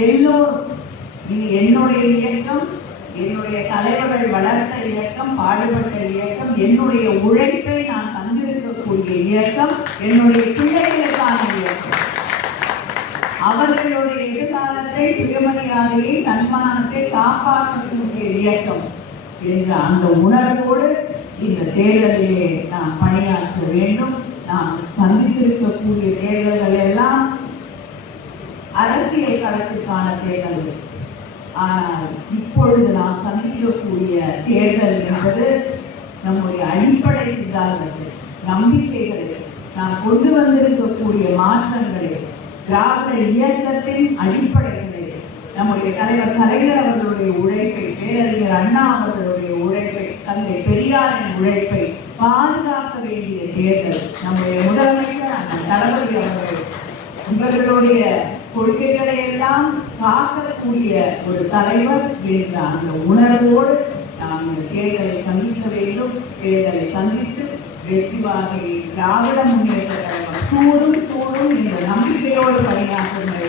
எல்லோரும் இது என்னுடைய இயக்கம், என்னுடைய தலைவர்கள் வளர்த்த இயக்கம், பாடுபட்ட இயக்கம், என்னுடைய உழைப்பை நான் தந்திருக்கக்கூடிய இயக்கம், என்னுடைய பிள்ளைகளுக்கான இயக்கம். அவர்களுடைய எதிர்காலத்தை, சுயமரியாதையை, தன்மானத்தை காப்பாற்றக்கூடிய இயக்கம் என்ற அந்த உணர்வோடு இந்த தேர்தலிலே நாம் பணியாற்ற வேண்டும். நாம் சந்தித்திருக்கக்கூடிய தேர்தல்கள் எல்லாம் அரசியல் களத்திற்கான தேர்தல்கள். ஆனால் இப்பொழுது நாம் சந்திக்கக்கூடிய தேர்தல் என்பது நம்முடைய அடிப்படை சித்தாந்தங்கள், நம்பிக்கைகளை, நாம் கொண்டு வந்திருக்கக்கூடிய மாற்றங்களை, திராவிட இயக்கத்தின் அடிப்படைகளை, நம்முடைய தலைவர் கலைஞர் அவர்களுடைய உழைப்பை, பேரறிஞர் அண்ணா அவர்களுடைய உழைப்பை, தந்தை பெரியாரின் உழைப்பை பாதுகாக்க வேண்டிய தேர்தல். நம்முடைய முதலமைச்சர் அண்ணன் தளபதி அவர்கள் இவர்களுடைய கொள்கைகளை எல்லாம் காக்கக்கூடிய ஒரு தலைவர் என்ற அந்த உணர்வோடு நாம் இந்த தேர்தலை சந்திக்க வேண்டும். தேர்தலை சந்தித்து வெற்றி வாங்கி திராவிட முன்னேற்ற கழகம் சூடும் என்ற நம்பிக்கையோடு பணியாற்றுங்கள்.